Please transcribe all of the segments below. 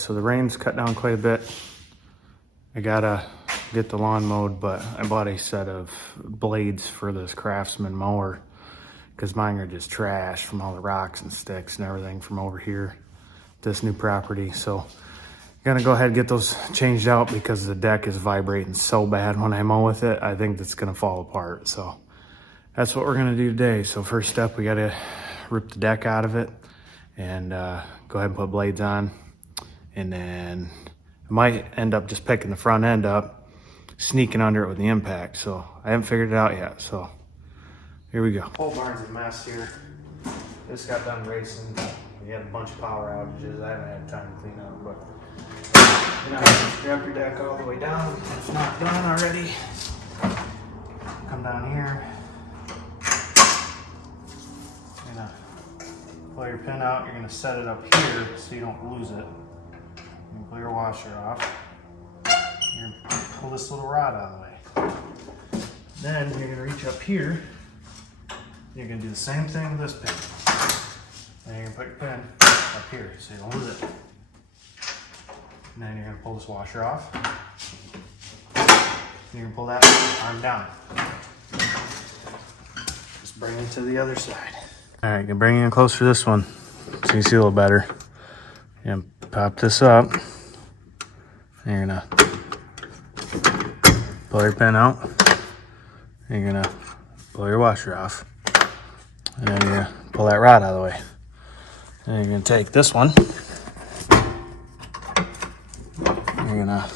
So the rain's cut down quite a bit. I gotta get the lawn mowed, but I bought a set of blades for this Craftsman mower because mine are just trash from all the rocks and sticks and everything from over here, this new property. So I'm gonna go ahead and get those changed out because the deck is vibrating so bad when I mow with it. I think that's gonna fall apart. So that's what we're gonna do today. So first step, we gotta rip the deck out of it and go ahead and put blades on. And then I might end up just picking the front end up, sneaking under it with the impact. So I haven't figured it out yet. So here we go. Whole barn's a mess here. Just got done racing. We had a bunch of power outages. I haven't had time to clean up, but you know, drop your deck all the way down. If it's not done already, come down here. You're gonna pull your pin out. You're gonna set it up here so you don't lose it. You pull your washer off. You're gonna pull this little rod out of the way. Then you're gonna reach up here. You're gonna do the same thing with this pin. Then you're gonna put your pin up here so you don't lose it. And then you're gonna pull this washer off. You're gonna pull that arm down. Just bring it to the other side. All right, gonna bring it in close for this one so you see a little better. You're gonna pop this up. And you're gonna pull your pin out. And you're gonna pull your washer off. And then you're gonna pull that rod out of the way. And you're gonna take this one. You're gonna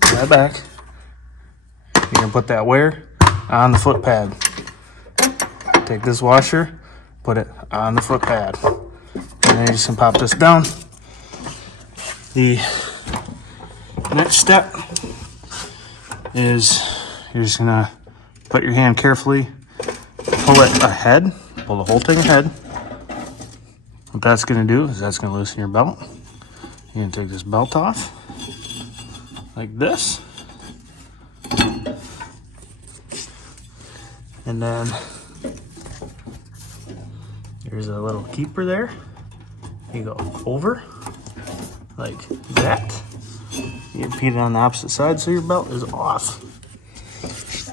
pull that back. You're gonna put that wear on the foot pad. Take this washer, put it on the foot pad. And then you're just gonna pop this down. The next step is you're just gonna put your hand carefully, pull it ahead, pull the whole thing ahead. What that's gonna do is that's gonna loosen your belt. You're gonna take this belt off, like this. And then there's a little keeper there. You go over, like that. You repeat it on the opposite side so your belt is off.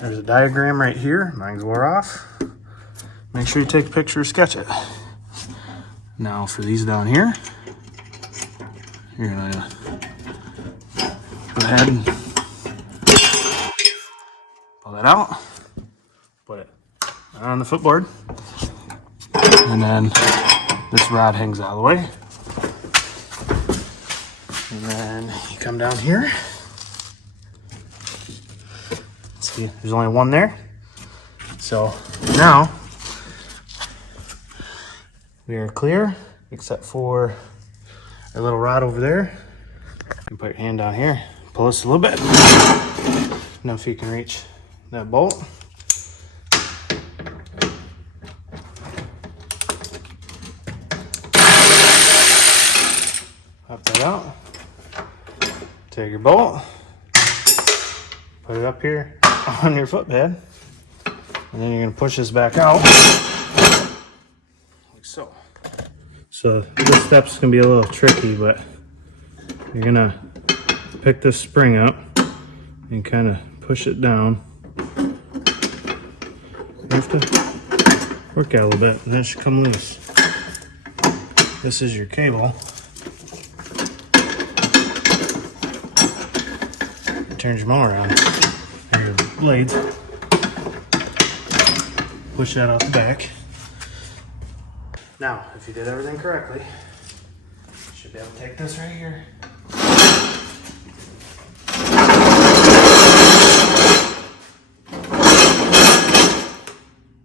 There's a diagram right here. Mine's wore off. Make sure you take a picture or sketch it. Now for these down here, you're gonna go ahead and pull that out, put it on the footboard, and then this rod hangs out of the way. And then you come down here. See, there's only one there. So now we are clear, except for a little rod over there. You put your hand down here, pull this a little bit. Now if you can reach that bolt. Pop that out. Take your bolt, put it up here on your foot pad, and then you're gonna push this back out, like so. So this step's gonna be a little tricky, but you're gonna pick this spring up and kind of push it down. You have to work out a little bit, and then it should come loose. This is your cable. Turns your mower around. And your blades. Push that out the back. Now, if you did everything correctly, you should be able to take this right here.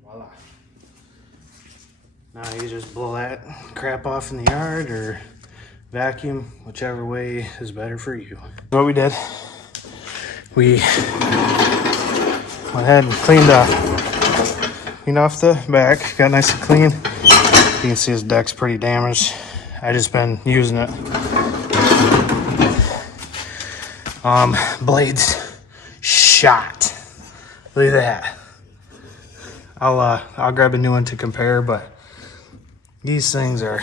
Voila. Now you just blow that crap off in the yard or vacuum, whichever way is better for you. What we did, we went ahead and cleaned off the back, got nice and clean. You can see his deck's pretty damaged. I just been using it. Blades shot. Look at that. I'll grab a new one to compare, but these things are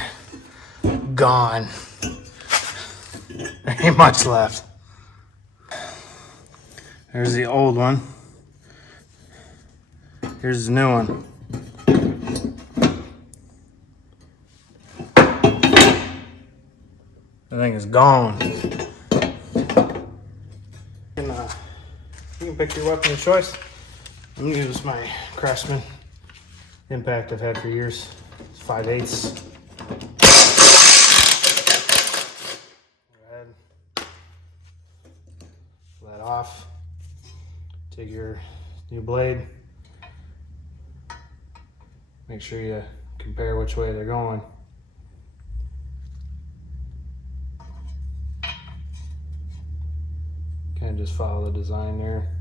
gone. There ain't much left. There's the old one. Here's the new one. The thing is gone. You can pick your weapon of choice. I'm gonna use my Craftsman Impact I've had for years. It's 5/8. Go ahead. Pull that off. Take your new blade. Make sure you compare which way they're going. Kind of just follow the design there.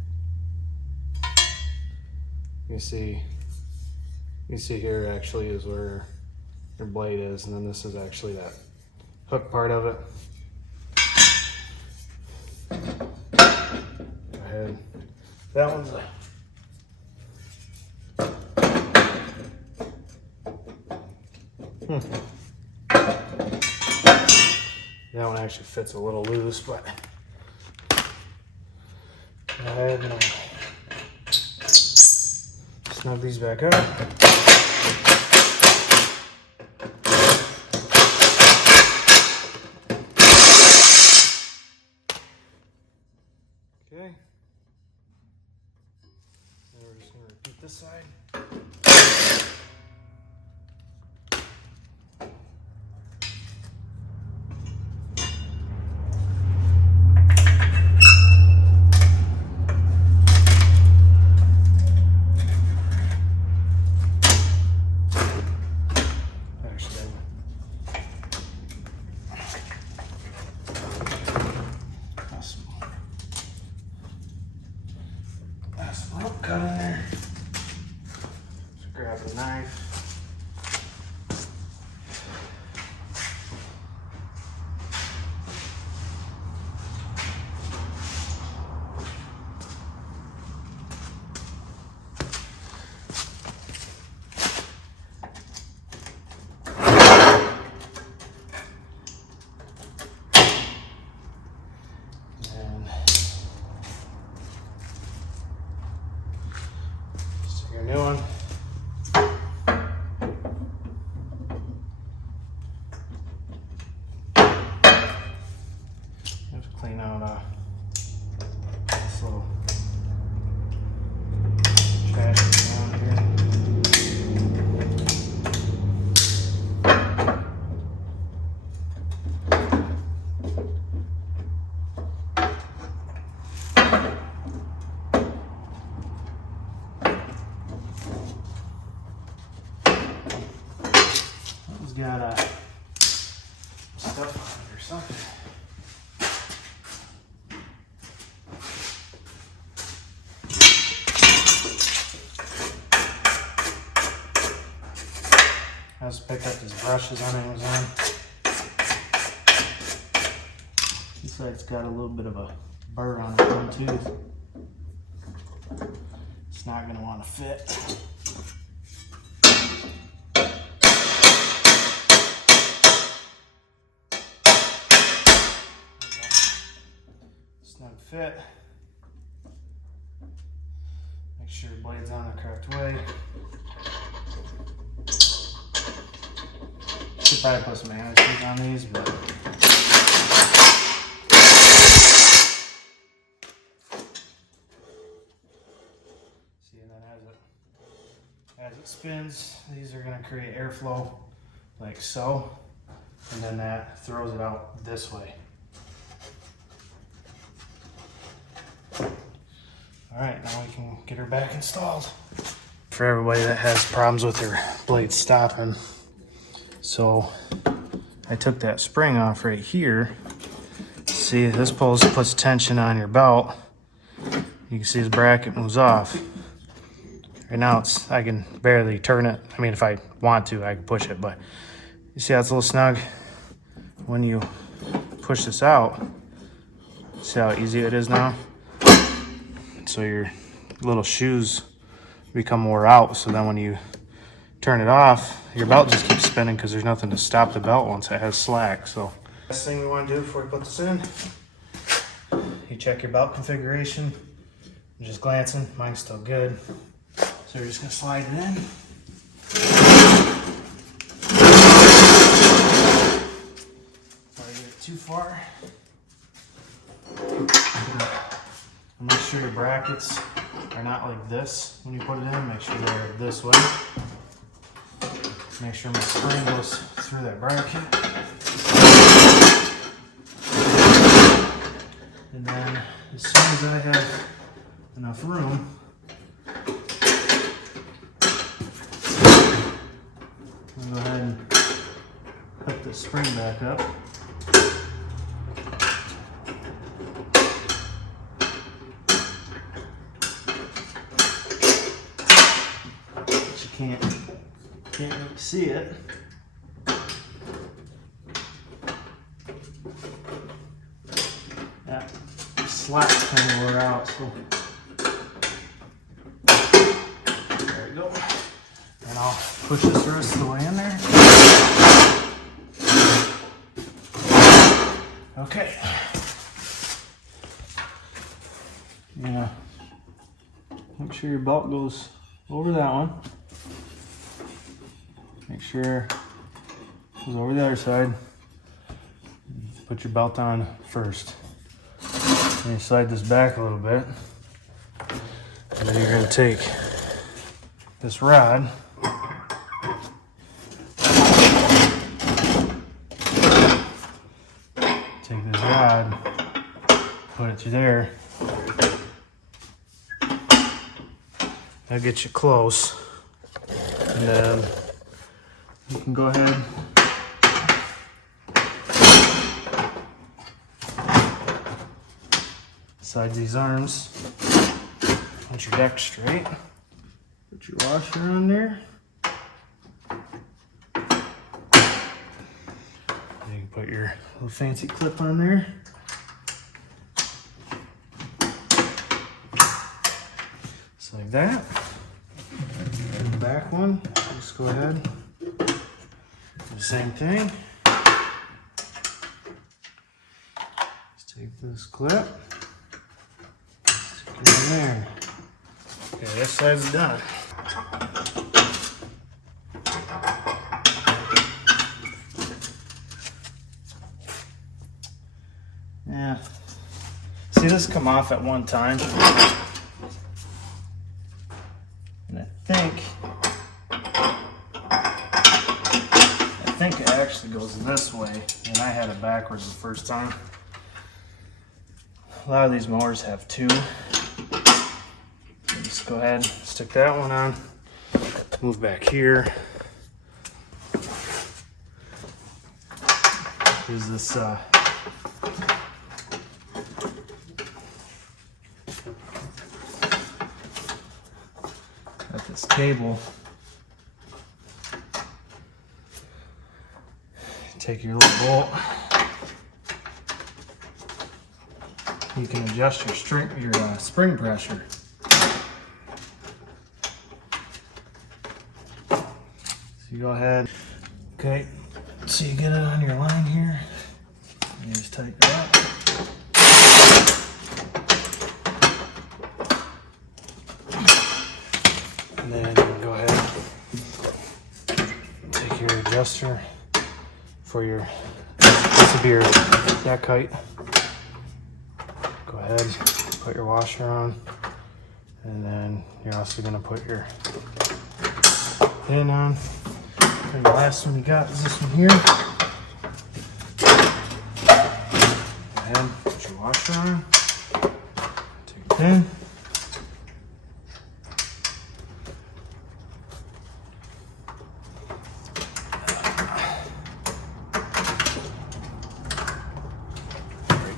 You see here actually is where your blade is, and then this is actually that hook part of it. Go ahead. That one's that one actually fits a little loose, but go ahead and snug these back up. Okay. Now we're just going to repeat this side. Cut in there. Just grab the knife. Your new one. Have to clean out this little trash down here. Got stuff on it or something. I just picked up these brushes on Amazon. Looks like it's got a little bit of a burr on it, one tooth. It's not going to want to fit. Snug fit. Make sure your blade's on the correct way. Should probably put some anti-seize on these, but see, and then as it spins, these are going to create airflow like so, and then that throws it out this way. All right, now we can get her back installed. For everybody that has problems with their blade stopping, so I took that spring off right here. See, this puts tension on your belt. You can see this bracket moves off. Right now I can barely turn it. I mean, if I want to, I can push it, but you see how it's a little snug? When you push this out, see how easy it is now? So your little shoes become wore out. So then when you turn it off, your belt just keeps spinning because there's nothing to stop the belt once it has slack. So Last thing we want to do before we put this in, you check your belt configuration. I'm just glancing, mine's still good. So we're just gonna slide it in. Before I get it too far. Make sure your brackets are not like this when you put it in. Make sure they're this way. Make sure my spring goes through that bracket. And then as soon as I have enough room, I'm gonna go ahead and put the spring back up. But you can't really see it. That slap kind of wore out, so there we go. And I'll push this the rest of the way in there. Okay. Yeah. Make sure your belt goes over that one. Make sure it goes over the other side. Put your belt on first. And you slide this back a little bit. And then you're going to take this rod. Take this rod, put it through there. That'll get you close. And then you can go ahead side these arms. Put your deck straight. Put your washer on there. You can put your little fancy clip on there. Just like that. And the back one, just go ahead. Do the same thing. Just take this clip. Stick it in there. Okay, this side's done. Yeah. See this come off at one time? And I think it actually goes this way, and I had it backwards the first time. A lot of these mowers have two. So just go ahead and stick that one on. Move back here. Here's this got this cable. Take your little bolt. You can adjust your spring pressure. So you go ahead. Okay, so you get it on your line here. You just tighten it up. And then you can go ahead, take your adjuster for your, this will be your deck height. Go ahead, put your washer on, and then you're also going to put your pin on. And the last one we got is this one here. Go ahead, put your washer on, take your pin.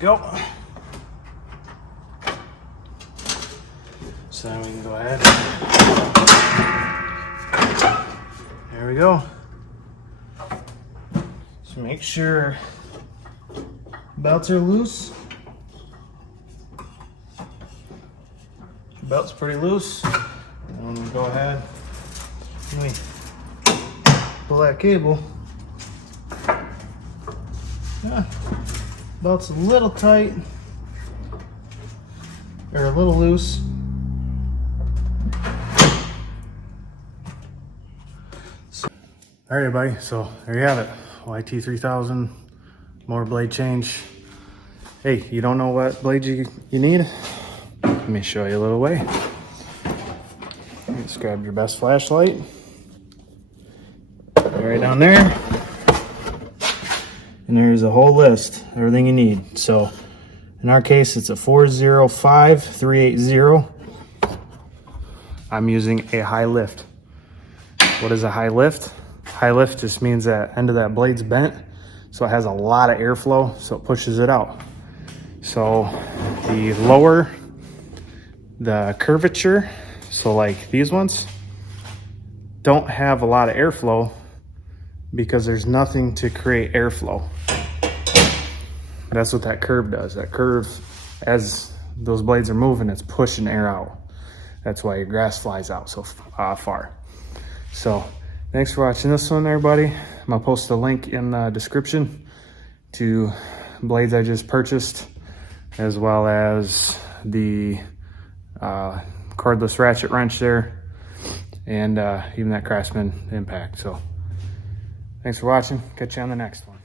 Go. So then we can go ahead. There we go. So make sure belts are loose. Belt's pretty loose. And we go ahead and we pull that cable. Belt's a little tight, or a little loose. All right, everybody, so there you have it. YT3000 mower blade change. Hey, you don't know what blade you need? Let me show you a little way. Just grab your best flashlight. Right down there. And there's a whole list, everything you need. So in our case, it's a 405380. I'm using a high lift. What is a high lift? High lift just means that end of that blade's bent, so it has a lot of airflow, so it pushes it out. So the lower the curvature, so like these ones, don't have a lot of airflow because there's nothing to create airflow. That's what that curve does. That curve, as those blades are moving, it's pushing air out. That's why your grass flies out so far. So thanks for watching this one, everybody. I'm gonna post a link in the description to blades I just purchased, as well as the cordless ratchet wrench there, and even that Craftsman impact. So thanks for watching. Catch you on the next one.